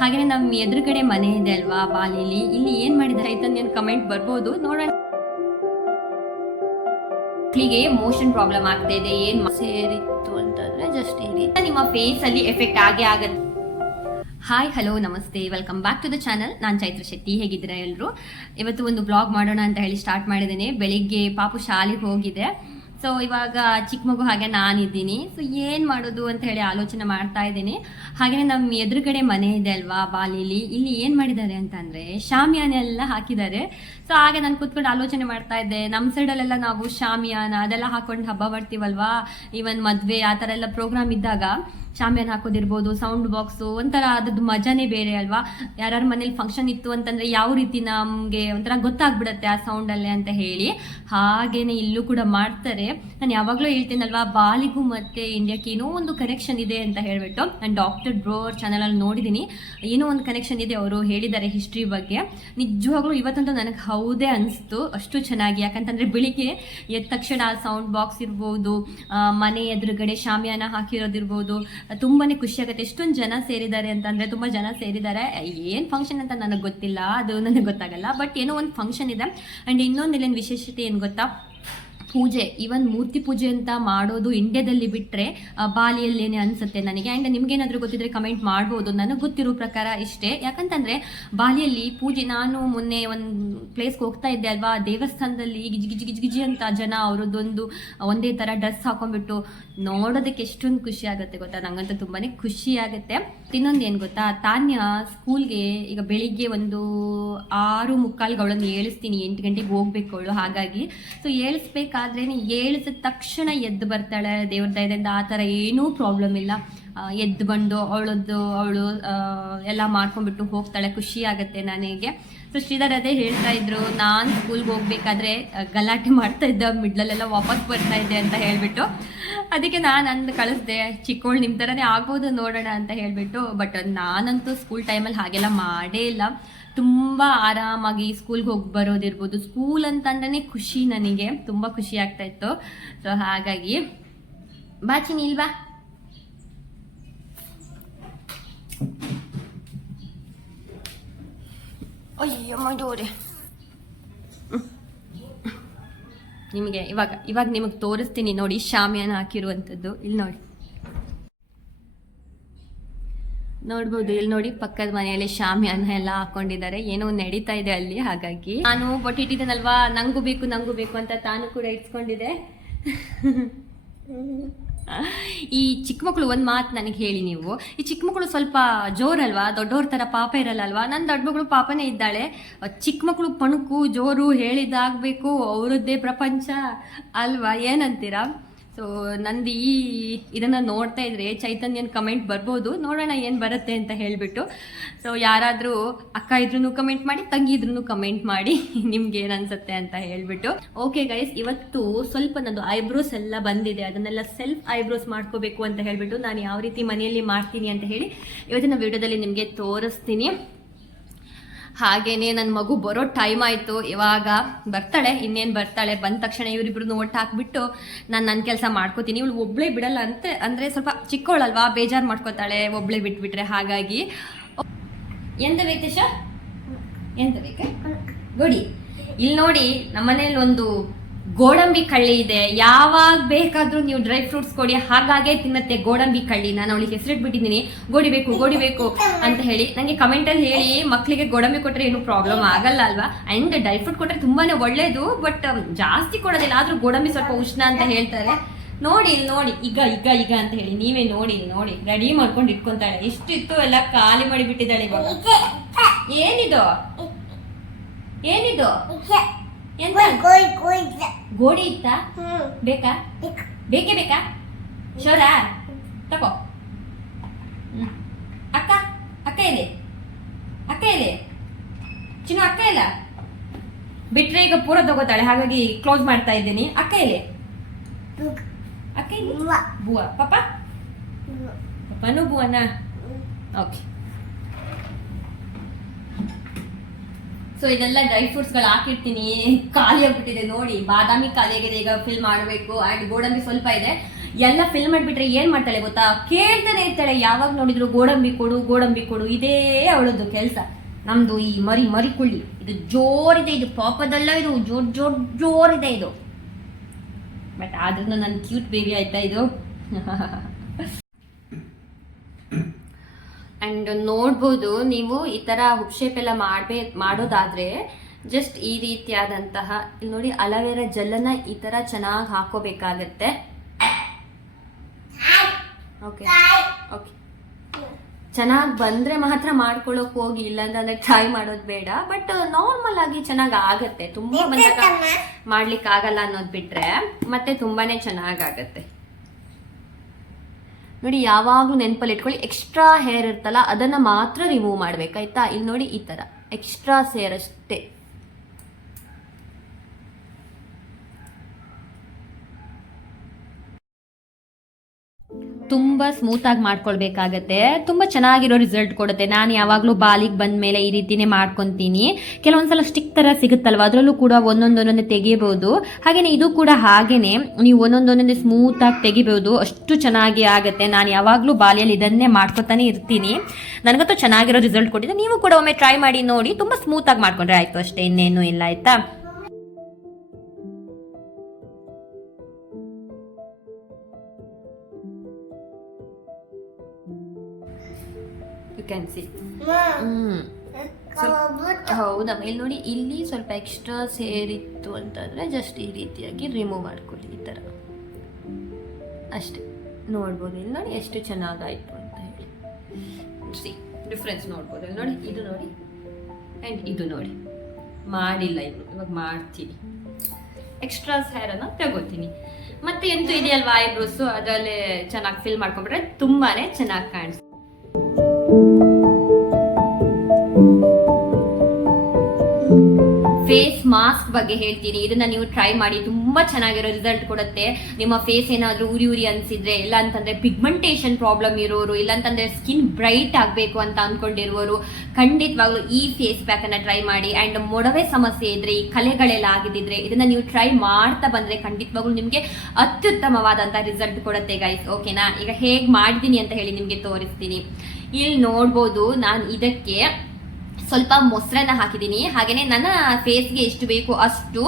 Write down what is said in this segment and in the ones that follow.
ಹಾಗೆ ನಮ್ಮ ಎದುರುಗಡೆ ಮನೆ ಇದೆ ಅಲ್ವಾ ಬಾಲಿಲಿ. ಇಲ್ಲಿ ಏನ್ ಮಾಡಿದ್ದಾರೆ ಚೈತನ್ಯನ್ ಕಮೆಂಟ್ ಬರ್ಬೋದು? ನೋಡೋಣ. ಮಕ್ಕಳಿಗೆ ಮೋಷನ್ ಪ್ರಾಬ್ಲಮ್ ಆಗ್ತಾ ಇದೆ. ಏನ್ ಸೇರಿತ್ತು ಅಂತಂದ್ರೆ ಜಸ್ಟ್ ಇಲ್ಲಿ ನಿಮ್ಮ ಫೇಸ್ ಅಲ್ಲಿ ಎಫೆಕ್ಟ್ ಆಗೇ ಆಗತ್ತೆ. ಹಾಯ್ ಹಲೋ ನಮಸ್ತೆ. Welcome back to the channel ನಾನು ಚೈತ್ರ ಶೆಟ್ಟಿ. ಹೇಗಿದ್ದೀರಾ ಎಲ್ಲರೂ ಇವತ್ತು ಒಂದು ಬ್ಲಾಗ್ ಮಾಡೋಣ ಅಂತ ಹೇಳಿ ಸ್ಟಾರ್ಟ್ ಮಾಡಿದ್ದೇನೆ. ಬೆಳಿಗ್ಗೆ ಪಾಪು ಶಾಲೆಗೆ ಹೋಗಿದೆ. ಸೊ ಇವಾಗ ಚಿಕ್ಕ ಮಗು ಹಾಗೆ ನಾನಿದ್ದೀನಿ. ಸೊ ಏನು ಮಾಡೋದು ಅಂತ ಹೇಳಿ ಆಲೋಚನೆ ಮಾಡ್ತಾ ಇದ್ದೀನಿ. ಹಾಗೆ ನಮ್ಮ ಎದುರುಗಡೆ ಮನೆ ಇದೆ ಅಲ್ವಾ, ಬಾಲಿಲಿ. ಇಲ್ಲಿ ಏನು ಮಾಡಿದ್ದಾರೆ ಅಂತಂದರೆ ಶಾಮಿಯಾನ ಎಲ್ಲ ಹಾಕಿದ್ದಾರೆ. ಸೊ ಹಾಗೆ ನಾನು ಕೂತ್ಕೊಂಡು ಆಲೋಚನೆ ಮಾಡ್ತಾ ಇದ್ದೆ. ನಮ್ಮ ಸೈಡಲ್ಲೆಲ್ಲ ನಾವು ಶಾಮಿಯಾನ ಅದೆಲ್ಲ ಹಾಕೊಂಡು ಹಬ್ಬ ಬರ್ತೀವಲ್ವಾ ಈವನ್ ಮದುವೆ, ಆ ಥರ ಎಲ್ಲ ಪ್ರೋಗ್ರಾಮ್ ಇದ್ದಾಗ. ಶಾಮಿಯಾನ ಹಾಕೋದಿರ್ಬೋದು ಸೌಂಡ್ ಬಾಕ್ಸು ಒಂಥರ ಅದ್ರದ್ದು ಮಜಾನೇ ಬೇರೆ ಅಲ್ವಾ? ಯಾರ್ಯಾರ ಮನೇಲಿ ಫಂಕ್ಷನ್ ಇತ್ತು ಅಂತಂದ್ರೆ ಯಾವ ರೀತಿ ನಮಗೆ ಒಂಥರ ಗೊತ್ತಾಗ್ಬಿಡತ್ತೆ ಆ ಸೌಂಡಲ್ಲೇ ಅಂತ ಹೇಳಿ. ಹಾಗೇನೆ ಇಲ್ಲೂ ಕೂಡ ಮಾಡ್ತಾರೆ. ನಾನು ಯಾವಾಗಲೂ ಹೇಳ್ತೀನಲ್ವಾ, ಬಾಲಿಗೂ ಮತ್ತೆ ಇಂಡಿಯಾಕ್ಕೆ ಏನೋ ಒಂದು ಕನೆಕ್ಷನ್ ಇದೆ ಅಂತ ಹೇಳ್ಬಿಟ್ಟು ನಾನು ಡಾಕ್ಟರ್ ಬ್ರೋರ್ ಚಾನಲಲ್ಲಿ ನೋಡಿದ್ದೀನಿ ಏನೋ ಒಂದು ಕನೆಕ್ಷನ್ ಇದೆ ಅವರು ಹೇಳಿದ್ದಾರೆ ಹಿಸ್ಟ್ರಿ ಬಗ್ಗೆ. ನಿಜವಾಗ್ಲೂ ಇವತ್ತಂತೂ ನನಗೆ ಹೌದೇ ಅನಿಸ್ತು ಅಷ್ಟು ಚೆನ್ನಾಗಿ. ಯಾಕಂತಂದರೆ ಬೆಳಿಗ್ಗೆ ಎದ್ದ ತಕ್ಷಣ ಸೌಂಡ್ ಬಾಕ್ಸ್ ಇರ್ಬೋದು ಮನೆ ಎದುರುಗಡೆ ಶಾಮಿಯಾನ ಹಾಕಿರೋದಿರ್ಬೋದು ತುಂಬಾನೇ ಖುಷಿ ಆಗುತ್ತೆ. ಎಷ್ಟೊಂದು ಜನ ಸೇರಿದ್ದಾರೆ ಅಂತಂದ್ರೆ ತುಂಬಾ ಜನ ಸೇರಿದ್ದಾರೆ. ಏನ್ ಫಂಕ್ಷನ್ ಅಂತ ನನಗೆ ಗೊತ್ತಿಲ್ಲ, ಅದು ನನಗೆ ಗೊತ್ತಾಗಲ್ಲ. ಬಟ್ ಏನೋ ಒಂದು ಫಂಕ್ಷನ್ ಇದೆ. ಅಂಡ್ ಇನ್ನೊಂದು ಇಲ್ಲಿನ ವಿಶೇಷತೆ ಏನು ಗೊತ್ತಾ? ಪೂಜೆ ಈವನ್ ಮೂರ್ತಿ ಪೂಜೆ ಅಂತ ಮಾಡೋದು ಇಂಡಿಯಾದಲ್ಲಿ ಬಿಟ್ಟರೆ ಬಾಲಿಯಲ್ಲೇನೆ ಅನ್ಸುತ್ತೆ ನನಗೆ? ಆ್ಯಂಡ್ ನಿಮಗೇನಾದರೂ ಗೊತ್ತಿದ್ರೆ ಕಮೆಂಟ್ ಮಾಡ್ಬೋದು. ನನಗೆ ಗೊತ್ತಿರೋ ಪ್ರಕಾರ ಇಷ್ಟೇ. ಯಾಕಂತಂದ್ರೆ, ಬಾಲಿಯಲ್ಲಿ ಪೂಜೆ, ನಾನು ಮೊನ್ನೆ ಒಂದು ಪ್ಲೇಸ್ಗೆ ಹೋಗ್ತಾ ಇದ್ದೆ ಅಲ್ವಾ? ದೇವಸ್ಥಾನದಲ್ಲಿ ಗಿಜಿ ಗಿಜಿ ಗಿಜಿ ಗಿಜಿ ಅಂತ ಜನ ಅವರದ್ದೊಂದು, ಒಂದೇ ಥರ ಡ್ರೆಸ್ ಹಾಕೊಂಡ್ಬಿಟ್ಟು ನೋಡೋದಕ್ಕೆ ಎಷ್ಟೊಂದು ಖುಷಿ ಆಗುತ್ತೆ ಗೊತ್ತಾ? ನಂಗಂತೂ ತುಂಬಾನೇ ಖುಷಿ ಆಗುತ್ತೆ. ಇನ್ನೊಂದು ಏನು ಗೊತ್ತಾ? ತಾನ್ಯ ಸ್ಕೂಲ್ಗೆ ಈಗ ಬೆಳಿಗ್ಗೆ ಒಂದು ಆರು ಮುಕ್ಕಾಲುಗಳನ್ನು ಏಳಿಸ್ತೀನಿ. ಎಂಟು ಗಂಟೆಗೆ ಹೋಗ್ಬೇಕು ಅವಳು. ಹಾಗಾಗಿ ಸೊ ಏಳಿಸ್ಬೇಕಾದ್ರೆ ಹೇಳಿದ ತಕ್ಷಣ ಎದ್ದು ಬರ್ತಾಳೆ. ದೇವ್ರ ದಯದಿಂದ ಆ ಥರ ಏನೂ ಪ್ರಾಬ್ಲಮ್ ಇಲ್ಲ. ಎದ್ದು ಬಂದು ಅವಳದ್ದು, ಅವಳು ಎಲ್ಲ ಮಾಡ್ಕೊಂಡ್ಬಿಟ್ಟು ಹೋಗ್ತಾಳೆ. ಖುಷಿ ಆಗುತ್ತೆ ನನಗೆ. ಸೊ ಶ್ರೀಧರ್ ಅದೇ ಹೇಳ್ತಾ ಇದ್ರು, ನಾನು ಸ್ಕೂಲ್ಗೆ ಹೋಗ್ಬೇಕಾದ್ರೆ ಗಲಾಟೆ ಮಾಡ್ತಾ ಇದ್ದ, ಮಿಡ್ಲಲ್ಲೆಲ್ಲ ವಾಪಸ್ ಬರ್ತಾ ಇದ್ದೆ ಅಂತ ಹೇಳ್ಬಿಟ್ಟು. ಅದಕ್ಕೆ ನಾನು ಅಂದು ಕಳಿಸ್ದೆ ಚಿಕ್ಕವಳು ನಿಮ್ಮ ಥರನೇ ಆಗ್ಬೋದು ನೋಡೋಣ ಅಂತ ಹೇಳ್ಬಿಟ್ಟು. ಬಟ್ ನಾನಂತೂ ಸ್ಕೂಲ್ ಟೈಮಲ್ಲಿ ಹಾಗೆಲ್ಲ ಮಾಡೇ ಇಲ್ಲ. ತುಂಬ ಆರಾಮಾಗಿ ಸ್ಕೂಲ್ಗೆ ಹೋಗಿ ಬರೋದಿರ್ಬೋದು. ಸ್ಕೂಲ್ ಅಂತಂದ್ರೆ ಖುಷಿ ನನಗೆ. ತುಂಬ ಖುಷಿ ಆಗ್ತಾ ಇತ್ತು. ಸೊ ಹಾಗಾಗಿ ಬಾಚಿನಿ ಇಲ್ವಾ ಅಯ್ಯೋ ನಿಮಗೆ ಇವಾಗ ಇವಾಗ ನಿಮಗೆ ತೋರಿಸ್ತೀನಿ ನೋಡಿ, ಶಾಮಿಯಾನ ಹಾಕಿರುವಂಥದ್ದು. ಇಲ್ಲಿ ನೋಡಿ. ನೋಡ್ಬೋದು. ಇಲ್ಲಿ ನೋಡಿ ಪಕ್ಕದ ಮನೆಯಲ್ಲಿ ಶಾಮಿಯಾನ ಎಲ್ಲ ಹಾಕೊಂಡಿದ್ದಾರೆ. ಏನೋ ನಡೀತಾ ಇದೆ ಅಲ್ಲಿ, ಹಾಗಾಗಿ. ನಾನು ಬೊಟ್ಟಿಟ್ಟಿದ್ದೇನಲ್ವಾ? ನಂಗೂ ಬೇಕು ನಂಗೂ ಬೇಕು ಅಂತ ತಾನು ಕೂಡ ಇಟ್ಕೊಂಡಿದೆ. ಈ ಚಿಕ್ಕ ಮಕ್ಕಳು ಒಂದು ಮಾತು ನನಗೆ ಹೇಳಿ ನೀವು. ಈ ಚಿಕ್ಕ ಮಕ್ಕಳು ಸ್ವಲ್ಪ ಜೋರಲ್ವಾ? ದೊಡ್ಡವ್ರ ಥರ ಪಾಪ ಇರಲ್ಲಲ್ವಾ? ನನ್ನ ದೊಡ್ಡ ಮಗಳು ಪಾಪನೇ ಇದ್ದಾಳೆ. ಚಿಕ್ಕ ಮಕ್ಕಳು ಪಣಕು, ಜೋರು ಹೇಳಿದಾಗಬೇಕು ಅವರದ್ದೇ ಪ್ರಪಂಚ. ಅಲ್ವಾ? ಏನಂತೀರಾ? ಸೊ ನಂದು ಈ ಇದನ್ನು ನೋಡ್ತಾ ಇದ್ರೆ ಚೈತನ್ಯನ್ ಕಮೆಂಟ್ ಬರ್ಬೋದು. ನೋಡೋಣ ಏನು ಬರುತ್ತೆ ಅಂತ ಹೇಳಿಬಿಟ್ಟು. ಸೊ ಯಾರಾದರೂ ಅಕ್ಕ ಇದ್ರೂ ಕಮೆಂಟ್ ಮಾಡಿ, ತಂಗಿ ಇದ್ರೂ ಕಮೆಂಟ್ ಮಾಡಿ ನಿಮ್ಗೆ ಏನು ಅನ್ಸುತ್ತೆ ಅಂತ ಹೇಳ್ಬಿಟ್ಟು. ಓಕೆ ಗೈಸ್ ಇವತ್ತು ಸ್ವಲ್ಪ ನಂದು ಐಬ್ರೋಸ್ ಎಲ್ಲ ಬಂದಿದೆ. ಅದನ್ನೆಲ್ಲ ಸೆಲ್ಫ್ ಐಬ್ರೋಸ್ ಮಾಡ್ಕೋಬೇಕು ಅಂತ ಹೇಳ್ಬಿಟ್ಟು ನಾನು ಯಾವ ರೀತಿ ಮನೆಯಲ್ಲಿ ಮಾಡ್ತೀನಿ ಅಂತ ಹೇಳಿ ಇವತ್ತಿನ ವಿಡಿಯೋದಲ್ಲಿ ನಿಮಗೆ ತೋರಿಸ್ತೀನಿ. ಹಾಗೇನೆ ನನ್ನ ಮಗು ಬರೋ ಟೈಮ್ ಆಯಿತು. ಇವಾಗ ಬರ್ತಾಳೆ ಇನ್ನೇನು ಬರ್ತಾಳೆ? ಬಂದ ತಕ್ಷಣ ಇವರಿಬ್ರು ಒಟ್ಟು ಹಾಕ್ಬಿಟ್ಟು ನಾನು ನನ್ನ ಕೆಲಸ ಮಾಡ್ಕೋತೀನಿ. ಇವಳು ಒಬ್ಳೇ ಬಿಡಲ್ಲ ಅಂತ. ಅಂದರೆ ಸ್ವಲ್ಪ ಚಿಕ್ಕವಳಲ್ವಾ ಬೇಜಾರು ಮಾಡ್ಕೋತಾಳೆ. ಒಬ್ಳೆ ಬಿಟ್ಬಿಟ್ರೆ ಹಾಗಾಗಿ. ಎಂತ ಬೇಕು ಎಂತ ಬೇಕು? ಗೋಡಿ. ಇಲ್ಲಿ ನೋಡಿ ನಮ್ಮನೇಲಿ ಒಂದು ಗೋಡಂಬಿ ಕಳ್ಳಿ ಇದೆ. ಯಾವಾಗ ಬೇಕಾದ್ರೂ ನೀವು ಡ್ರೈ ಫ್ರೂಟ್ಸ್ ಕೊಡಿ. ಹಾಗಾಗೆ ತಿನ್ನತ್ತೆ ಗೋಡಂಬಿ ಕಳ್ಳಿ. ನಾನು ಅವಳಿಗೆ ಹೆಸರಿಟ್ಬಿಟ್ಟಿದ್ದೀನಿ. ಗೋಡಿ ಗೋಡಿಬೇಕು ಗೋಡಿ ಬೇಕು ಅಂತ ಹೇಳಿ ನನಗೆ ಕಮೆಂಟಲ್ಲಿ ಹೇಳಿ ಮಕ್ಕಳಿಗೆ ಗೋಡಂಬಿ ಕೊಟ್ಟರೆ ಏನು ಪ್ರಾಬ್ಲಮ್ ಆಗಲ್ಲ ಅಲ್ವಾ? ಅಂಡ್ ಡ್ರೈ ಫ್ರೂಟ್ ಕೊಟ್ಟರೆ ತುಂಬಾನೇ ಒಳ್ಳೇದು ಬಟ್ ಜಾಸ್ತಿ ಕೊಡೋದಿಲ್ಲ. ಆದ್ರೂ ಗೋಡಂಬಿ ಸ್ವಲ್ಪ ಉಷ್ಣ ಅಂತ ಹೇಳ್ತಾರೆ. ನೋಡಿ, ಇಲ್ಲಿ ನೋಡಿ. ಈಗ ಈಗ ಈಗ ಅಂತ ಹೇಳಿ. ನೀವೇ ನೋಡಿ ನೋಡಿ. ರೆಡಿ ಮಾಡ್ಕೊಂಡು ಇಟ್ಕೊಂತಾಳೆ. ಎಷ್ಟಿತ್ತು ಎಲ್ಲ ಖಾಲಿ ಮಾಡಿ ಬಿಟ್ಟಿದ್ದಾಳೆ ಇವಾಗ. ಏನಿದು? ಏನಿದು? ಎಂತ? ಗೋಡಿ ಇತ್ತ? ಬೇಕಾ? ಬೇಕೇ. ಬೇಕಾ ಶೋರಾ? ತಗೋ. ಅಕ್ಕ ಅಕ್ಕ ಇದೆ ಅಕ್ಕ ಇದೆ ಚಿನ್ನು ಅಕ್ಕ ಇಲ್ಲ? ಬಿಟ್ರೆ ಈಗ ಪೂರ ತಗೋತಾಳೆ ಹಾಗಾಗಿ ಕ್ಲೋಸ್ ಮಾಡ್ತಾ ಇದ್ದೀನಿ. ಅಕ್ಕ ಇಲ್ಲ ಅಕ್ಕ ಇಲ್ಲಿ ಬುವ ಪಾಪ ಪಪ್ಪನೂ ಬುವನಾ ಓಕೆ. ಸೊ ಇದೆಲ್ಲ ಡ್ರೈ ಫ್ರೂಟ್ಸ್ಗಳು ಹಾಕಿರ್ತೀನಿ. ಖಾಲಿ ಆಗ್ಬಿಟ್ಟಿದೆ ನೋಡಿ. ಬಾದಾಮಿ ಖಾಲಿ ಆಗಿದೆ ಈಗ ಫಿಲ್ ಮಾಡಬೇಕು. ಆ್ಯಂಡ್ ಗೋಡಂಬಿ ಸ್ವಲ್ಪ ಇದೆ. ಎಲ್ಲ ಫಿಲ್ ಮಾಡಿಬಿಟ್ರೆ ಏನು ಮಾಡ್ತಾಳೆ ಗೊತ್ತಾ? ಕೇಳ್ತಾನೆ ಇರ್ತಾಳೆ. ಯಾವಾಗ ನೋಡಿದ್ರು ಗೋಡಂಬಿ ಕೊಡು ಗೋಡಂಬಿ ಕೊಡು. ಇದೇ ಅವಳದ್ದು ಕೆಲಸ. ನಮ್ದು ಈ ಮರಿ ಮರಿ ಕುಳ್ಳಿ. ಇದು ಜೋರಿದೆ. ಇದು ಪಾಪದಲ್ಲ ಇದು. ಜೋರ್ ಜೋರ್, ಜೋರಿದೆ ಇದು. ಬಟ್ ಆದ್ರೂ ನನ್ನ ಕ್ಯೂಟ್ ಬೇಬಿ ಆಯ್ತಾ ಇದು? ಅಂಡ್ ನೋಡ್ಬೋದು ನೀವು ಈ ತರ ಹುಪ್ ಶೇಪ್ ಎಲ್ಲ ಮಾಡ್ಬೇ ಮಾಡೋದಾದ್ರೆ ಜಸ್ಟ್ ಈ ರೀತಿಯಾದಂತಹ ಇಲ್ಲಿ ನೋಡಿ ಅಲವೇರಾ ಜೆಲ್ಲನ್ನ ಈ ತರ ಚೆನ್ನಾಗಿ ಹಾಕೋಬೇಕಾಗತ್ತೆ ಓಕೆ ಓಕೆ ಚೆನ್ನಾಗಿ ಬಂದ್ರೆ ಮಾತ್ರ ಮಾಡ್ಕೊಳಕ್ ಹೋಗಿ ಇಲ್ಲಾಂದ್ರೆ ಟ್ರೈ ಮಾಡೋದು ಬೇಡ. ಬಟ್ ನಾರ್ಮಲ್ ಆಗಿ ಚೆನ್ನಾಗಿ ಆಗತ್ತೆ. ತುಂಬಾ ಬಂದಾಗ ಮಾಡ್ಲಿಕ್ಕೆ ಆಗಲ್ಲ ಅನ್ನೋದು ಬಿಟ್ರೆ ಮತ್ತೆ ತುಂಬಾನೇ ಚೆನ್ನಾಗಾಗತ್ತೆ ನೋಡಿ, ಯಾವಾಗಲೂ ನೆನಪಲ್ಲಿ ಇಟ್ಕೊಳ್ಳಿ ಎಕ್ಸ್ಟ್ರಾ ಹೇರ್ ಇರ್ತಲ್ಲ, ಅದನ್ನ ಮಾತ್ರ ರಿಮೂವ್ ಮಾಡಬೇಕಾಯ್ತಾ? ಇಲ್ಲಿ ನೋಡಿ ಈ ತರ. ಎಕ್ಸ್ಟ್ರಾ ಸೇರ್ ಅಷ್ಟೇ. ತುಂಬ ಸ್ಮೂತಾಗಿ ಮಾಡ್ಕೊಳ್ಬೇಕಾಗತ್ತೆ. ತುಂಬ ಚೆನ್ನಾಗಿರೋ ರಿಸಲ್ಟ್ ಕೊಡುತ್ತೆ. ನಾನು ಯಾವಾಗಲೂ ಬಾಲಿಗೆ ಬಂದ ಮೇಲೆ ಈ ರೀತಿನೇ ಮಾಡ್ಕೊತೀನಿ. ಕೆಲವೊಂದ್ಸಲ ಸ್ಟಿಕ್ ಥರ ಸಿಗುತ್ತಲ್ವ? ಅದರಲ್ಲೂ ಕೂಡ ಒಂದೊಂದೊಂದೊಂದೇ ತೆಗಿಬೋದು. ಹಾಗೆಯೇ ಇದು ಕೂಡ ಹಾಗೇನೆ. ನೀವು ಒಂದೊಂದೊಂದೊಂದೇ ಸ್ಮೂತಾಗಿ ತೆಗಿಬಹುದು ಅಷ್ಟು ಚೆನ್ನಾಗಿ ಆಗುತ್ತೆ. ನಾನು ಯಾವಾಗಲೂ ಬಾಲಿಯಲ್ಲಿ ಇದನ್ನೇ ಮಾಡ್ಕೊತಾನೆ ಇರ್ತೀನಿ. ನನಗಂತೂ ಚೆನ್ನಾಗಿರೋ ರಿಸಲ್ಟ್ ಕೊಟ್ಟಿದೆ. ನೀವು ಕೂಡ ಒಮ್ಮೆ ಟ್ರೈ ಮಾಡಿ ನೋಡಿ. ತುಂಬ ಸ್ಮೂತಾಗಿ ಮಾಡ್ಕೊಂಡ್ರೆ ಆಯಿತು ಅಷ್ಟೇ. ಇನ್ನೇನು ಇಲ್ಲ, ಆಯಿತಾ? You can see hmm. ಹೌದಾ? ಇಲ್ಲಿ ನೋಡಿ ಇಲ್ಲಿ ಸ್ವಲ್ಪ ಎಕ್ಸ್ಟ್ರಾ ಸೇರಿತ್ತು ಅಂತಂದ್ರೆ ಜಸ್ಟ್ ಈ ರೀತಿಯಾಗಿ ರಿಮೂವ್ ಮಾಡ್ಕೊಳ್ಳಿ ಈ ಥರ. ಅಷ್ಟೇ. ನೋಡ್ಬೋದು. ಇಲ್ಲಿ ನೋಡಿ ಎಷ್ಟು ಚೆನ್ನಾಗಾಯ್ತು ಅಂತ ಹೇಳಿ. ಸಿ ಡಿಫ್ರೆನ್ಸ್ ನೋಡ್ಬೋದು. ಇಲ್ಲಿ ನೋಡಿ ಇದು ನೋಡಿ ಆ್ಯಂಡ್ ಇದು ನೋಡಿ. ಮಾಡಿಲ್ಲ ಇನ್ನು. ಇವಾಗ ಮಾಡ್ತೀನಿ. ಎಕ್ಸ್ಟ್ರಾ ಸ್ಯಾರನ್ನು ತಗೋತೀನಿ. ಮತ್ತೆ ಎಂತೂ ಇದೆಯಲ್ವಾ ಐಬ್ರೋಸು? ಅದರಲ್ಲೇ ಚೆನ್ನಾಗಿ ಫಿಲ್ ಮಾಡ್ಕೊಂಡ್ಬಿಟ್ರೆ ತುಂಬಾ ಚೆನ್ನಾಗಿ ಕಾಣಿಸುತ್ತೆ ಫೇಸ್ ಮಾಸ್ಕ್ ಬಗ್ಗೆ ಹೇಳ್ತೀನಿ. ಇದನ್ನ ನೀವು ಟ್ರೈ ಮಾಡಿ, ತುಂಬಾ ಚೆನ್ನಾಗಿರೋ ರಿಸಲ್ಟ್ ಕೊಡುತ್ತೆ. ನಿಮ್ಮ ಫೇಸ್ ಏನಾದ್ರೂ ಉರಿ ಉರಿ ಅನ್ಸಿದ್ರೆ, ಇಲ್ಲ ಅಂತಂದ್ರೆ ಪಿಗ್ಮೆಂಟೇಷನ್ ಪ್ರಾಬ್ಲಮ್ ಇರೋರು, ಇಲ್ಲ ಅಂತಂದ್ರೆ ಸ್ಕಿನ್ ಬ್ರೈಟ್ ಆಗಬೇಕು ಅಂತ ಅನ್ಕೊಂಡಿರುವವರು ಖಂಡಿತವಾಗ್ಲೂ ಈ ಫೇಸ್ ಪ್ಯಾಕ್ ಅನ್ನ ಟ್ರೈ ಮಾಡಿ. ಅಂಡ್ ಮೊಡವೆ ಸಮಸ್ಯೆ ಇದ್ರೆ, ಈ ಕಲೆಗಳೆಲ್ಲ ಆಗಿದ್ದಿದ್ರೆ, ಇದನ್ನ ನೀವು ಟ್ರೈ ಮಾಡ್ತಾ ಬಂದ್ರೆ ಖಂಡಿತವಾಗ್ಲೂ ನಿಮ್ಗೆ ಅತ್ಯುತ್ತಮವಾದಂತ ರಿಸಲ್ಟ್ ಕೊಡುತ್ತೆ ಗೈಸ್ ಓಕೆನಾ ಈಗ ಹೇಗ್ ಮಾಡ್ತೀನಿ ಅಂತ ಹೇಳಿ ನಿಮ್ಗೆ ತೋರಿಸ್ತೀನಿ. ಇಲ್ಲಿ ನೋಡ್ಬೋದು ನಾನು ಇದಕ್ಕೆ ಸ್ವಲ್ಪ ಮೊಸರನ್ನ ಹಾಕಿದ್ದೀನಿ. ಹಾಗೆಯೇ ನನ್ನ ಫೇಸ್ಗೆ ಎಷ್ಟು ಬೇಕು ಅಷ್ಟು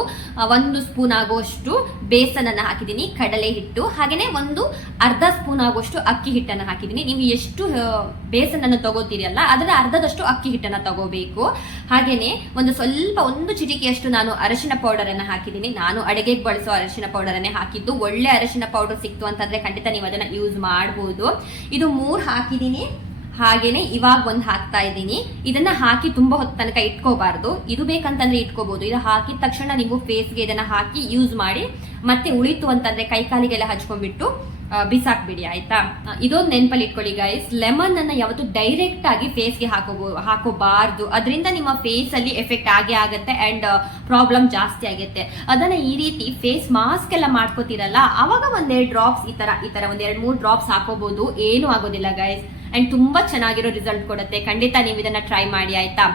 ಒಂದು ಸ್ಪೂನ್ ಆಗುವಷ್ಟು ಬೇಸನನ್ನು ಹಾಕಿದ್ದೀನಿ, ಕಡಲೆ ಹಿಟ್ಟು. ಹಾಗೆಯೇ ಒಂದು ಅರ್ಧ ಸ್ಪೂನ್ ಆಗುವಷ್ಟು ಅಕ್ಕಿ ಹಿಟ್ಟನ್ನು ಹಾಕಿದ್ದೀನಿ. ನೀವು ಎಷ್ಟು ಬೇಸನನ್ನು ತಗೋತೀರಲ್ಲ ಅದರ ಅರ್ಧದಷ್ಟು ಅಕ್ಕಿ ಹಿಟ್ಟನ್ನು ತಗೋಬೇಕು. ಹಾಗೆಯೇ ಒಂದು ಸ್ವಲ್ಪ, ಒಂದು ಚಿಟಿಕೆಯಷ್ಟು ನಾನು ಅರಶಿನ ಪೌಡರನ್ನು ಹಾಕಿದ್ದೀನಿ. ನಾನು ಅಡುಗೆಗೆ ಬಳಸೋ ಅರಶಿನ ಪೌಡರನ್ನೇ ಹಾಕಿದ್ದು. ಒಳ್ಳೆ ಅರಶಿನ ಪೌಡರ್ ಸಿಕ್ತು ಅಂತಂದ್ರೆ ಖಂಡಿತ ನೀವು ಅದನ್ನ ಯೂಸ್ ಮಾಡ್ಬೋದು. ಇದು ಮೂರು ಹಾಕಿದ್ದೀನಿ. ಹಾಗೇನೆ ಇವಾಗ ಒಂದು ಹಾಕ್ತಾ ಇದ್ದೀನಿ. ಇದನ್ನ ಹಾಕಿ ತುಂಬಾ ಹೊತ್ತು ತನಕ ಇಟ್ಕೋಬಾರ್ದು. ಇದು ಬೇಕಂತಂದ್ರೆ ಇಟ್ಕೋಬಹುದು ಇದು ಹಾಕಿದ ತಕ್ಷಣ ನೀವು ಫೇಸ್ಗೆ ಇದನ್ನ ಹಾಕಿ ಯೂಸ್ ಮಾಡಿ ಮತ್ತೆ ಉಳಿತು ಅಂತಂದ್ರೆ ಕೈಕಾಲಿಗೆಲ್ಲ ಹಚ್ಕೊಂಡ್ಬಿಟ್ಟು ಬಿಸಾಕ್ಬಿಡಿ, ಆಯ್ತಾ? ಇದೊಂದು ನೆನಪಲ್ಲಿ ಇಟ್ಕೊಳ್ಳಿ ಗೈಸ್ ಲೆಮನ್ ಅನ್ನ ಯಾವತ್ತು ಡೈರೆಕ್ಟ್ ಆಗಿ ಫೇಸ್ಗೆ ಹಾಕೋಬೋ, ಹಾಕೋಬಾರ್ದು. ಅದರಿಂದ ನಿಮ್ಮ ಫೇಸ್ ಅಲ್ಲಿ ಎಫೆಕ್ಟ್ ಆಗೇ ಆಗುತ್ತೆ ಅಂಡ್ ಪ್ರಾಬ್ಲಮ್ ಜಾಸ್ತಿ ಆಗುತ್ತೆ. ಅದನ್ನ ಈ ರೀತಿ ಫೇಸ್ ಮಾಸ್ಕ್ ಎಲ್ಲ ಮಾಡ್ಕೋತಿರಲ್ಲ, ಅವಾಗ ಒಂದೆರಡು ಡ್ರಾಪ್ಸ್ ಈ ತರ ಈ ತರ ಒಂದೆರಡು ಮೂರು ಡ್ರಾಪ್ಸ್ ಹಾಕೋಬಹುದು ಏನು ಆಗೋದಿಲ್ಲ ಗೈಸ್ ಅಂಡ್ ತುಂಬಾ ಚೆನ್ನಾಗಿರೋ ರಿಸಲ್ಟ್ ಕೊಡುತ್ತೆ. ಖಂಡಿತ ನೀವು ಇದನ್ನ ಟ್ರೈ ಮಾಡಿ, ಆಯ್ತಾ?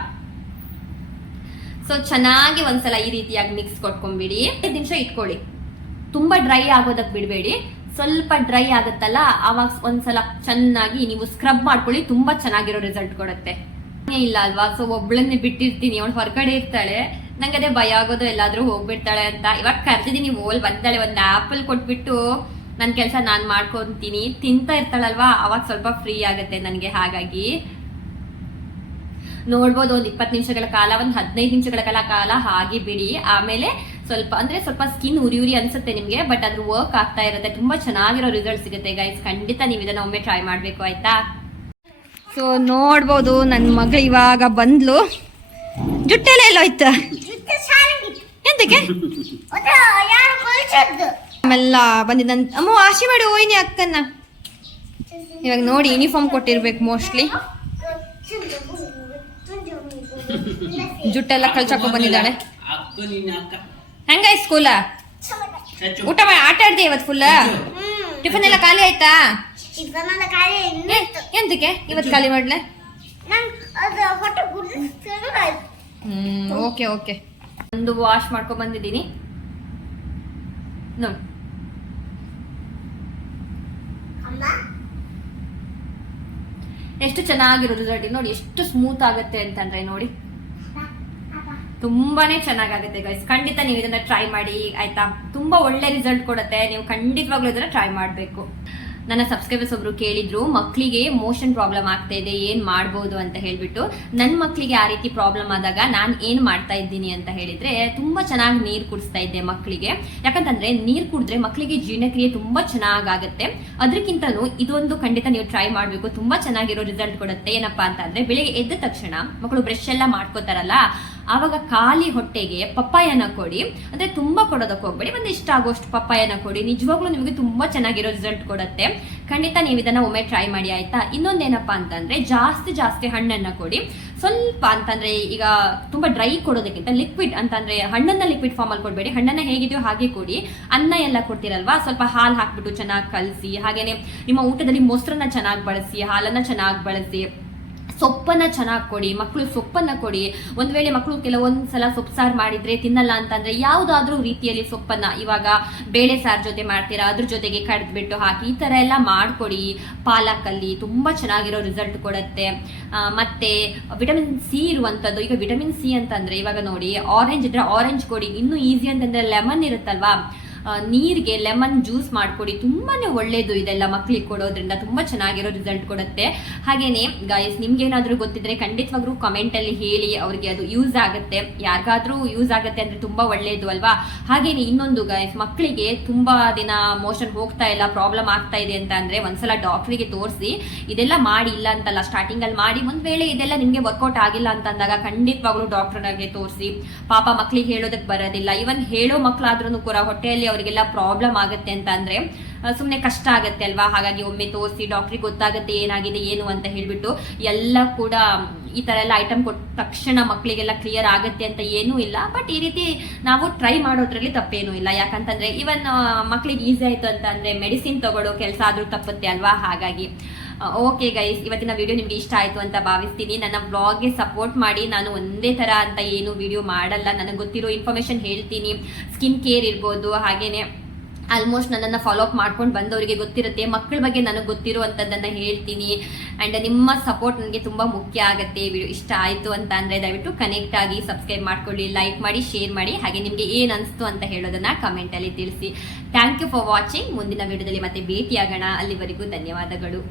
ಸೊ ಚೆನ್ನಾಗಿ ಒಂದ್ಸಲ ಈ ರೀತಿಯಾಗಿ ಮಿಕ್ಸ್ ಕೊಟ್ಕೊಂಡ್ಬಿಡಿ. ನಿಮಿಷ ಇಟ್ಕೊಳ್ಳಿ. ತುಂಬಾ ಡ್ರೈ ಆಗೋದಕ್ಕೆ ಬಿಡಬೇಡಿ. ಸ್ವಲ್ಪ ಡ್ರೈ ಆಗುತ್ತಲ್ಲ, ಆವಾಗ ಒಂದ್ಸಲ ಚೆನ್ನಾಗಿ ನೀವು ಸ್ಕ್ರಬ್ ಮಾಡ್ಕೊಳ್ಳಿ, ತುಂಬಾ ಚೆನ್ನಾಗಿರೋ ರಿಸಲ್ಟ್ ಕೊಡುತ್ತೆ. ಇಲ್ಲ ಅಲ್ವಾ? ಸೊ ಒಬ್ಳನ್ನೇ ಬಿಟ್ಟಿರ್ತೀನಿ, ಅವಳು ಹೊರಗಡೆ ಇರ್ತಾಳೆ. ನಂಗೆ ಅದೇ ಭಯ ಆಗೋದು, ಎಲ್ಲಾದ್ರೂ ಹೋಗ್ಬಿಡ್ತಾಳೆ ಅಂತ. ಇವಾಗ ಕರ್ದಿದ್ದೀನಿ ಓಲ್ ಬಂದಾಳೆ, ಒಂದು ಆಪಲ್ ಕೊಟ್ಬಿಟ್ಟು ನನ್ನ ಕೆಲಸ ನಾನು ಮಾಡ್ಕೊತೀನಿ. ತಿಂತಾ ಇರ್ತಾಳಲ್ವಾ? ಅವಾಗ ಸ್ವಲ್ಪ ಫ್ರೀ ಆಗುತ್ತೆ ನನಗೆ ಹಾಗಾಗಿ. ನೋಡ್ಬೋದು, ಒಂದು ಇಪ್ಪತ್ತು ನಿಮಿಷಗಳ ಕಾಲ, ಒಂದು ಹದಿನೈದು ನಿಮಿಷಗಳ ಕಾಲ ಕಾಲ, ಹಾಗೆ ಬಿಡಿ. ಆಮೇಲೆ ಸ್ವಲ್ಪ ಅಂದ್ರೆ ಸ್ವಲ್ಪ ಸ್ಕಿನ್ ಉರಿ ಉರಿ ಅನ್ಸುತ್ತೆ ನಿಮಗೆ ಬಟ್ ಅದ್ರ ವರ್ಕ್ ಆಗ್ತಾ ಇರುತ್ತೆ ತುಂಬಾ ಚೆನ್ನಾಗಿರೋ ರಿಸಲ್ಟ್ ಸಿಗುತ್ತೆ ಗೈಸ್ ಖಂಡಿತ ನೀವು ಇದನ್ನ ಒಮ್ಮೆ ಟ್ರೈ ಮಾಡಬೇಕು ಆಯ್ತಾ ಸೊ ನೋಡ್ಬೋದು ನನ್ನ ಮಗಳು ಇವಾಗ ಬಂದ್ಲು ಜುಟ್ಟೆಲ್ಲ ಎಲ್ಲ ಹೋಯ್ತು ಎಂತಕ್ಕೆ ಆಮೆಲ್ಲ ಬಂದಿದ್ದಂತ ಅಮ್ಮ ಆಶಿ ಮಾಡಿ ಹೋಯ್ನಿ ಅಕ್ಕನ್ನ ಇವಾಗ ನೋಡಿ ಯೂನಿಫಾರ್ಮ್ ಕೊಟ್ಟಿರ್ಬೇಕು ಮೋಸ್ಟ್ಲಿ ಜುಟ್ಟೆಲ್ಲ ಕಳ್ಸಾಕೊಂಡ್ ಬಂದಿದ್ದಾಳೆ ಅಕ್ಕ ನಿನ್ನ ಅಕ್ಕ ಹೆಂಗ ಸ್ಕೂಲ ಊಟ ಮಾಡಿ ಆಟ ಆಡ್ದೆ ಇವತ್ತು ಫುಲ್ ಟಿಫನ್ ಎಲ್ಲ ಖಾಲಿ ಆಯ್ತಾ? ಎಂತಕ್ಕೆ? ಇವತ್ತು ಖಾಲಿ ಮಾಡ್ಲೆ? Okay okay. ಒಂದು ವಾಶ್ ಮಾಡ್ಕೊಂಡ್ ಬಂದಿದ್ದೀನಿ. ನೋಡಿ. ಎಷ್ಟು ಚೆನ್ನಾಗಿರೋದು ರಿಸಲ್ಟ್ ನೋಡಿ, ಎಷ್ಟು ಸ್ಮೂತ್ ಆಗುತ್ತೆ ಅಂತಂದ್ರೆ ನೋಡಿ. ತುಂಬಾನೇ ಚೆನ್ನಾಗಾಗುತ್ತೆ ಗೈಸ್ ಖಂಡಿತ ನೀವು ಇದನ್ನ ಟ್ರೈ ಮಾಡಿ, ಆಯ್ತಾ? ತುಂಬಾ ಒಳ್ಳೆ ರಿಸಲ್ಟ್ ಕೊಡುತ್ತೆ. ನೀವು ಖಂಡಿತವಾಗ್ಲೂ ಇದನ್ನ ಟ್ರೈ ಮಾಡಬೇಕು. ನನ್ನ ಸಬ್ಸ್ಕ್ರೈಬರ್ಸ್ ಒಬ್ರು ಕೇಳಿದ್ರು ಮಕ್ಕಳಿಗೆ ಮೋಷನ್ ಪ್ರಾಬ್ಲಮ್ ಆಗ್ತಾ ಇದೆ, ಏನ್ ಮಾಡ್ಬೋದು? ಅಂತ ಹೇಳ್ಬಿಟ್ಟು ನನ್ನ ಮಕ್ಕಳಿಗೆ ಆ ರೀತಿ ಪ್ರಾಬ್ಲಮ್ ಆದಾಗ ನಾನು ಏನ್ ಮಾಡ್ತಾ ಇದ್ದೀನಿ? ಅಂತ ಹೇಳಿದ್ರೆ, ತುಂಬಾ ಚೆನ್ನಾಗಿ ನೀರು ಕುಡಿಸ್ತಾ ಇದ್ದೆ ಮಕ್ಕಳಿಗೆ ಯಾಕಂತಂದ್ರೆ, ನೀರು ಕುಡಿದ್ರೆ ಮಕ್ಕಳಿಗೆ ಜೀರ್ಣಕ್ರಿಯೆ ತುಂಬಾ ಚೆನ್ನಾಗಾಗುತ್ತೆ. ಅದಕ್ಕಿಂತಲೂ ಇದೊಂದು ಖಂಡಿತ ನೀವು ಟ್ರೈ ಮಾಡಬೇಕು. ತುಂಬಾ ಚೆನ್ನಾಗಿರೋ ರಿಸಲ್ಟ್ ಕೊಡುತ್ತೆ. ಏನಪ್ಪಾ ಅಂತಂದ್ರೆ ಬೆಳಿಗ್ಗೆ ಎದ್ದ ತಕ್ಷಣ ಮಕ್ಕಳು ಬ್ರಷ್ ಎಲ್ಲ ಮಾಡ್ಕೋತಾರಲ್ಲ ಆವಾಗ ಖಾಲಿ ಹೊಟ್ಟೆಗೆ ಪಪ್ಪಾಯನ ಕೊಡಿ. ಅಂದ್ರೆ ತುಂಬಾ ಕೊಡೋದಕ್ಕೆ ಹೋಗ್ಬೇಡಿ. ಒಂದು ಇಷ್ಟ ಆಗೋಷ್ಟು ಪಪ್ಪಾಯನ ಕೊಡಿ. ನಿಜವಾಗ್ಲೂ ನಿಮಗೆ ತುಂಬಾ ಚೆನ್ನಾಗಿರೋ ರಿಸಲ್ಟ್ ಕೊಡುತ್ತೆ. ಖಂಡಿತ ನೀವು ಇದನ್ನ ಒಮ್ಮೆ ಟ್ರೈ ಮಾಡಿ ಆಯ್ತಾ? ಇನ್ನೊಂದೇನಪ್ಪ ಅಂತಂದ್ರೆ ಜಾಸ್ತಿ ಜಾಸ್ತಿ ಹಣ್ಣನ್ನ ಕೊಡಿ. ಸ್ವಲ್ಪ ಅಂತಂದ್ರೆ ಈಗ ತುಂಬಾ ಡ್ರೈ ಕೊಡೋದಕ್ಕಿಂತ ಲಿಕ್ವಿಡ್ ಅಂತಂದರೆ ಹಣ್ಣನ್ನ ಲಿಕ್ವಿಡ್ ಫಾರ್ಮ್ ಅಲ್ಲಿ ಕೊಡಬೇಡಿ. ಹಣ್ಣನ್ನ ಹೇಗಿದೆಯೋ ಹಾಗೆ ಕೊಡಿ. ಅನ್ನ ಎಲ್ಲ ಕೊಡ್ತೀರಲ್ವಾ? ಸ್ವಲ್ಪ ಹಾಲು ಹಾಕ್ಬಿಟ್ಟು ಚೆನ್ನಾಗಿ ಕಲಸಿ ಹಾಗೆಯೇ ನಿಮ್ಮ ಊಟದಲ್ಲಿ ಮೊಸರನ್ನ ಚೆನ್ನಾಗಿ ಬಳಸಿ, ಹಾಲನ್ನ ಚೆನ್ನಾಗಿ ಬಳಸಿ. ಸೊಪ್ಪನ್ನ ಚೆನ್ನಾಗಿ ಕೊಡಿ ಮಕ್ಕಳು ಸೊಪ್ಪನ್ನ ಕೊಡಿ. ಒಂದು ವೇಳೆ ಮಕ್ಕಳು ಕೆಲವೊಂದ್ಸಲ ಸೊಪ್ಪು ಸಾರು ಮಾಡಿದ್ರೆ ತಿನ್ನಲ್ಲ ಅಂತಂದ್ರೆ ಯಾವ್ದಾದ್ರು ರೀತಿಯಲ್ಲಿ ಸೊಪ್ಪನ್ನ ಇವಾಗ ಬೇಳೆ ಸಾರು ಜೊತೆ ಮಾಡ್ತೀರಾ, ಅದ್ರ ಜೊತೆಗೆ ಕಡ್ದ್ಬಿಟ್ಟು ಹಾಕಿ ಈ ತರ ಎಲ್ಲ ಮಾಡ್ಕೊಡಿ. ಪಾಲಕಲ್ಲಿ ತುಂಬಾ ಚೆನ್ನಾಗಿರೋ ರಿಸಲ್ಟ್ ಕೊಡುತ್ತೆ. ಮತ್ತೆ ವಿಟಮಿನ್ ಸಿ ಇರುವಂತದ್ದು, ಈಗ ವಿಟಮಿನ್ ಸಿ ಅಂತಂದ್ರೆ ಇವಾಗ ನೋಡಿ ಆರೆಂಜ್ ಇದ್ರೆ ಆರೆಂಜ್ ಕೊಡಿ, ಇನ್ನೂ ಈಸಿ ಅಂತಂದ್ರೆ ಲೆಮನ್ ಇರುತ್ತಲ್ವಾ? ನೀರ್ಗೆ ಲೆಮನ್ ಜ್ಯೂಸ್ ಮಾಡ್ಕೊಡಿ. ತುಂಬಾನೇ ಒಳ್ಳೇದು ಇದೆಲ್ಲ ಮಕ್ಕಳಿಗೆ ಕೊಡೋದ್ರಿಂದ. ತುಂಬಾ ಚೆನ್ನಾಗಿರೋ ರಿಸಲ್ಟ್ ಕೊಡುತ್ತೆ. ಹಾಗೇನೆ ಗಾಯಸ್ ನಿಮ್ಗೆ ಏನಾದ್ರೂ ಗೊತ್ತಿದ್ರೆ ಖಂಡಿತವಾಗ್ಲೂ ಕಮೆಂಟ್ ಅಲ್ಲಿ ಹೇಳಿ ಅವ್ರಿಗೆ ಅದು ಯೂಸ್ ಆಗುತ್ತೆ. ಯಾರಿಗಾದ್ರೂ ಯೂಸ್ ಆಗುತ್ತೆ ಅಂದ್ರೆ ತುಂಬಾ ಒಳ್ಳೇದು ಅಲ್ವಾ? ಹಾಗೇನೆ ಇನ್ನೊಂದು ಗಾಯಸ್ ಮಕ್ಕಳಿಗೆ ತುಂಬಾ ದಿನ ಮೋಷನ್ ಹೋಗ್ತಾ ಇಲ್ಲ ಪ್ರಾಬ್ಲಮ್ ಆಗ್ತಾ ಇದೆ ಅಂತ ಅಂದ್ರೆ ಒಂದ್ಸಲ ಡಾಕ್ಟ್ರಿಗೆ ತೋರಿಸಿ, ಇದೆಲ್ಲ ಮಾಡಿ ಇಲ್ಲ ಅಂತಲ್ಲ ಸ್ಟಾರ್ಟಿಂಗ್ ಅಲ್ಲಿ ಮಾಡಿ, ಒಂದ್ ವೇಳೆ ಇದೆಲ್ಲ ನಿಮ್ಗೆ ವರ್ಕೌಟ್ ಆಗಿಲ್ಲ ಅಂತ ಅಂದಾಗ ಖಂಡಿತವಾಗ್ಲೂ ಡಾಕ್ಟರ್ಗೆ ತೋರಿಸಿ. ಪಾಪ ಮಕ್ಕಳಿಗೆ ಹೇಳೋದಕ್ಕೆ ಬರೋದಿಲ್ಲ. ಇವನ್ ಹೇಳೋ ಮಕ್ಕಳಾದ್ರೂ ಕೂಡ ಹೊಟ್ಟೆಯಲ್ಲಿ ಅವರಿಗೆಲ್ಲ ಪ್ರಾಬ್ಲಮ್ ಆಗುತ್ತೆ ಅಂತ ಅಂದ್ರೆ ಸುಮ್ಮನೆ ಕಷ್ಟ ಆಗುತ್ತೆ ಅಲ್ವಾ? ಹಾಗಾಗಿ ಒಮ್ಮೆ ತೋರಿಸಿ ಡಾಕ್ಟ್ರಿಗೆ ಗೊತ್ತಾಗುತ್ತೆ ಏನಾಗಿದೆ, ಏನು ಅಂತ ಹೇಳ್ಬಿಟ್ಟು ಎಲ್ಲ ಕೂಡ ಈ ತರ ಎಲ್ಲ ಐಟಮ್ ಕೊಟ್ಟ ತಕ್ಷಣ ಮಕ್ಕಳಿಗೆಲ್ಲ ಕ್ಲಿಯರ್ ಆಗುತ್ತೆ ಅಂತ ಏನೂ ಇಲ್ಲ. ಬಟ್ ಈ ರೀತಿ ನಾವು ಟ್ರೈ ಮಾಡೋದ್ರಲ್ಲಿ ತಪ್ಪೇನೂ ಇಲ್ಲ. ಯಾಕಂತಂದ್ರೆ ಇವನ್ ಮಕ್ಕಳಿಗೆ ಈಸಿ ಆಯ್ತು ಅಂತ ಅಂದ್ರೆ ಮೆಡಿಸಿನ್ ತಗೊಳ್ಳೋ ಕೆಲಸ ಆದ್ರೂ ತಪ್ಪುತ್ತೆ ಅಲ್ವಾ? ಹಾಗಾಗಿ ಓಕೆ ಗೈಸ್ ಇವತ್ತಿನ ವಿಡಿಯೋ ನಿಮ್ಗೆ ಇಷ್ಟ ಆಯ್ತು ಅಂತ ಭಾವಿಸ್ತೀನಿ. ನನ್ನ ಬ್ಲಾಗ್ಗೆ ಸಪೋರ್ಟ್ ಮಾಡಿ. ನಾನು ಒಂದೇ ತರ ಅಂತ ಏನು ವಿಡಿಯೋ ಮಾಡಲ್ಲ. ನನಗೆ ಗೊತ್ತಿರೋ ಇನ್ಫಾರ್ಮೇಶನ್ ಹೇಳ್ತೀನಿ. ಸ್ಕಿನ್ ಕೇರ್ ಇರ್ಬೋದು ಹಾಗೆಯೇ ಆಲ್ಮೋಸ್ಟ್ ನನ್ನನ್ನು ಫಾಲೋ ಅಪ್ ಮಾಡ್ಕೊಂಡು ಬಂದವರಿಗೆ ಗೊತ್ತಿರುತ್ತೆ. ಮಕ್ಕಳ ಬಗ್ಗೆ ನನಗೆ ಗೊತ್ತಿರುವಂಥದ್ದನ್ನು ಹೇಳ್ತೀನಿ. ಆ್ಯಂಡ್ ನಿಮ್ಮ ಸಪೋರ್ಟ್ ನನಗೆ ತುಂಬ ಮುಖ್ಯ ಆಗುತ್ತೆ. ವಿಡಿಯೋ ಇಷ್ಟ ಆಯಿತು ಅಂತ ಅಂದರೆ ದಯವಿಟ್ಟು ಕನೆಕ್ಟ್ ಆಗಿ ಸಬ್ಸ್ಕ್ರೈಬ್ ಮಾಡ್ಕೊಳ್ಳಿ ಲೈಕ್ ಮಾಡಿ ಶೇರ್ ಮಾಡಿ. ಹಾಗೆ ನಿಮಗೆ ಏನು ಅನಿಸ್ತು ಅಂತ ಹೇಳೋದನ್ನು ಕಮೆಂಟಲ್ಲಿ ತಿಳಿಸಿ. ಥ್ಯಾಂಕ್ ಯು ಫಾರ್ ವಾಚಿಂಗ್ ಮುಂದಿನ ವಿಡಿಯೋದಲ್ಲಿ ಮತ್ತೆ ಭೇಟಿಯಾಗೋಣ. ಅಲ್ಲಿವರೆಗೂ ಧನ್ಯವಾದಗಳು.